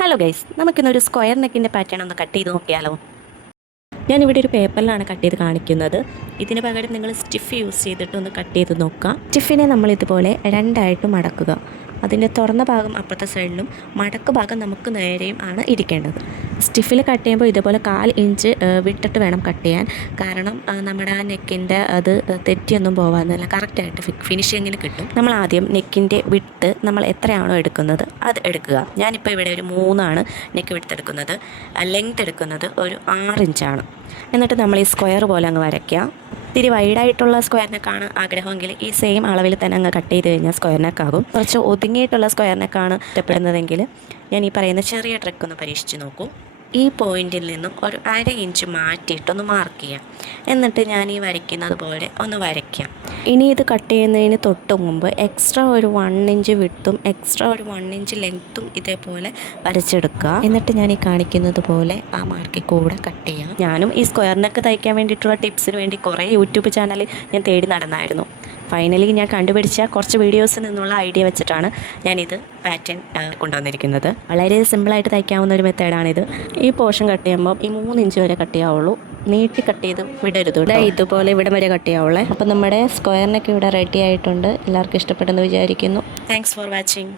Hello guys, നമുക്കിന്നൊരു square നെക്കിൻ്റെ pattern ഒന്ന് കട്ട് ചെയ്ത് നോക്കിയാലോ. ഞാനിവിടെ ഒരു പേപ്പറിലാണ് കട്ട് ചെയ്ത് കാണിക്കുന്നത്. ഇതിന് പകരം നിങ്ങൾ സ്റ്റിഫ് യൂസ് ചെയ്തിട്ട് ഒന്ന് കട്ട് ചെയ്ത് നോക്കുക. സ്റ്റിഫിനെ നമ്മൾ ഇതുപോലെ രണ്ടായിട്ട് മടക്കുക. അതിൻ്റെ തുറന്ന ഭാഗം അപ്പുറത്തെ സൈഡിലും മടക്ക് ഭാഗം നമുക്ക് നേരെയും ആണ് ഇരിക്കേണ്ടത്. സ്റ്റിഫിൽ കട്ട് ചെയ്യുമ്പോൾ ഇതുപോലെ 1/4 ഇഞ്ച് വിട്ടിട്ട് വേണം കട്ട് ചെയ്യാൻ. കാരണം നമ്മുടെ ആ നെക്കിൻ്റെ അത് തെറ്റിയൊന്നും പോകാമെന്നല്ല, കറക്റ്റായിട്ട് ഫിനിഷിങ്ങിന് കിട്ടും. നമ്മൾ ആദ്യം നെക്കിൻ്റെ വിട്ട് നമ്മൾ എത്രയാണോ എടുക്കുന്നത് അത് എടുക്കുക. ഞാനിപ്പോൾ ഇവിടെ ഒരു 3 നെക്ക് വിട്ട് എടുക്കുന്നത്. ലെങ്ത് എടുക്കുന്നത് ഒരു 6 ഇഞ്ചാണ്. എന്നിട്ട് നമ്മൾ ഈ സ്ക്വയർ പോലെ അങ്ങ് വരയ്ക്കുക. ഇത്തിരി വൈഡായിട്ടുള്ള സ്ക്വയർ നെക്കാണ് ആഗ്രഹമെങ്കിൽ ഈ സെയിം അളവിൽ തന്നെ അങ്ങ് കട്ട് ചെയ്ത് കഴിഞ്ഞാൽ സ്ക്വയർ നെക്കാകും. കുറച്ച് ഒതുങ്ങിയിട്ടുള്ള സ്ക്വയർ നെക്കാണ് ഇഷ്ടപ്പെടുന്നതെങ്കിൽ ഞാൻ ഈ പറയുന്ന ചെറിയ ട്രിക്ക് ഒന്ന് പരീക്ഷിച്ച് നോക്കൂ. ഈ പോയിന്റിൽ നിന്നും ഒരു 1/2 ഇഞ്ച് മാറ്റിയിട്ടൊന്ന് മാർക്ക് ചെയ്യാം. എന്നിട്ട് ഞാൻ ഈ വരയ്ക്കുന്നത് പോലെ ഒന്ന് വരയ്ക്കാം. ഇനി ഇത് കട്ട് ചെയ്യുന്നതിന് തൊട്ട് മുമ്പ് എക്സ്ട്രാ ഒരു 1 ഇഞ്ച് വിട്ടും എക്സ്ട്രാ ഒരു 1 ഇഞ്ച് ലെങ്ത്തും ഇതേപോലെ വരച്ചെടുക്കുക. എന്നിട്ട് ഞാൻ ഈ കാണിക്കുന്നത് പോലെ ആ മാർക്കിൽ കൂടെ കട്ട് ചെയ്യാം. ഞാനും ഈ സ്ക്വയറിനൊക്കെ തയ്ക്കാൻ വേണ്ടിയിട്ടുള്ള ടിപ്സിന് വേണ്ടി കുറേ യൂട്യൂബ് ചാനൽ ഞാൻ തേടി നടന്നായിരുന്നു. ഫൈനലി ഞാൻ കണ്ടുപിടിച്ച കുറച്ച് വീഡിയോസിൽ നിന്നുള്ള ഐഡിയ വെച്ചിട്ടാണ് ഞാനിത് പാറ്റേൺ കൊണ്ടുവന്നിരിക്കുന്നത്. വളരെ സിമ്പിളായിട്ട് തയ്ക്കാവുന്ന ഒരു മെത്തേഡാണിത്. ഈ പോർഷൻ കട്ട് ചെയ്യുമ്പോൾ ഈ 3 ഇഞ്ച് വരെ കട്ട് ചെയ്യാവുള്ളൂ. നീട്ടി കട്ട് ചെയ്ത് വിടരുത്. ഇതുപോലെ ഇവിടം വരെ കട്ട് ചെയ്യാവുള്ളേ. അപ്പം നമ്മുടെ സ്ക്വയറിനൊക്കെ ഇവിടെ റെഡി ആയിട്ടുണ്ട്. എല്ലാവർക്കും ഇഷ്ടപ്പെട്ടെന്ന് വിചാരിക്കുന്നു. Thanks for watching.